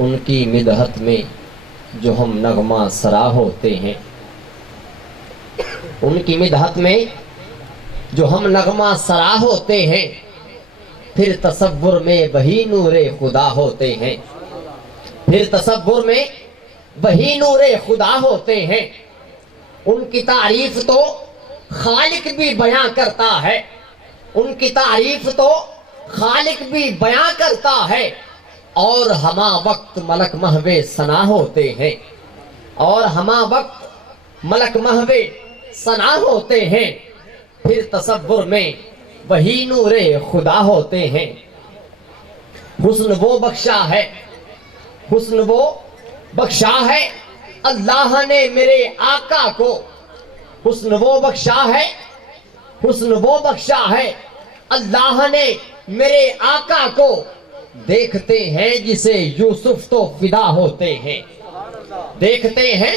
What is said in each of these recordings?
ان کی مدحت میں جو ہم نغمہ سرا ہوتے ہیں، ان کی مدحت میں جو ہم نغمہ سرا ہوتے ہیں، پھر تصور میں وہی نور خدا ہوتے ہیں، پھر تصور میں وہی نور خدا ہوتے ہیں۔ ان کی تعریف تو خالق بھی بیاں کرتا ہے، ان کی تعریف تو خالق بھی بیاں کرتا ہے، اور ہما وقت ملک محو ثنا ہوتے ہیں، اور ہما وقت ملک محو ثنا ہوتے ہیں، پھر تصور میں وہی نور خدا ہوتے ہیں۔ حسن وہ بخشا ہے، حسن وہ بخشا ہے اللہ نے میرے آقا کو، حسن وہ بخشا ہے، حسن وہ بخشا ہے اللہ نے میرے آقا کو، دیکھتے ہیں جسے یوسف تو فدا ہوتے ہیں، دیکھتے ہیں،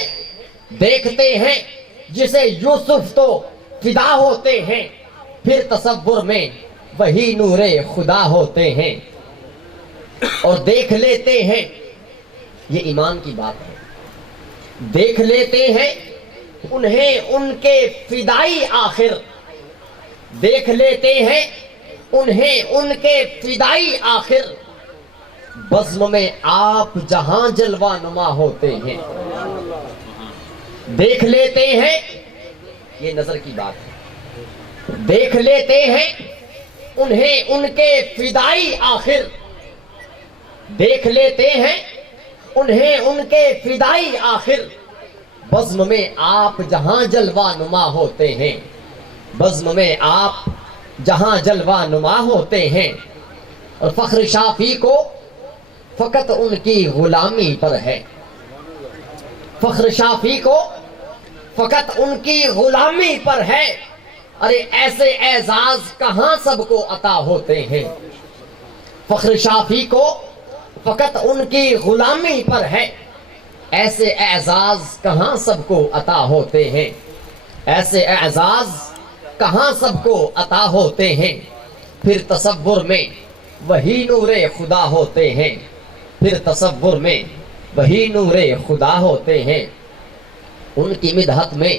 دیکھتے ہیں جسے یوسف تو فدا ہوتے ہیں، پھر تصور میں وہی نور خدا ہوتے ہیں، اور دیکھ لیتے ہیں، یہ ایمان کی بات ہے، دیکھ لیتے ہیں انہیں ان کے فدائی آخر، دیکھ لیتے ہیں انہیں ان کے فدائی آخر، بزم میں آپ جہاں جلوہ نما ہوتے ہیں، دیکھ لیتے ہیں، یہ نظر کی بات ہے، دیکھ لیتے ہیں انہیں ان کے فدائی آخر، دیکھ لیتے ہیں انہیں ان کے فدائی آخر، بزم میں آپ جہاں جلوہ نما ہوتے ہیں، بزم میں آپ جہاں جلوہ نما ہوتے ہیں، اور فخر شافی کو فقط ان کی غلامی پر ہے، فخر شافی کو فقط ان کی غلامی پر ہے، ارے ایسے اعزاز کہاں سب کو عطا ہوتے ہیں، فخر شافی کو فقط ان کی غلامی پر ہے، ایسے اعزاز کہاں سب کو عطا ہوتے ہیں، ایسے اعزاز کہاں سب کو عطا ہوتے ہیں، پھر تصور میں وہی نور خدا ہوتے ہیں، پھر تصور میں وہی نور خدا ہوتے ہیں۔ ان کی مدحت میں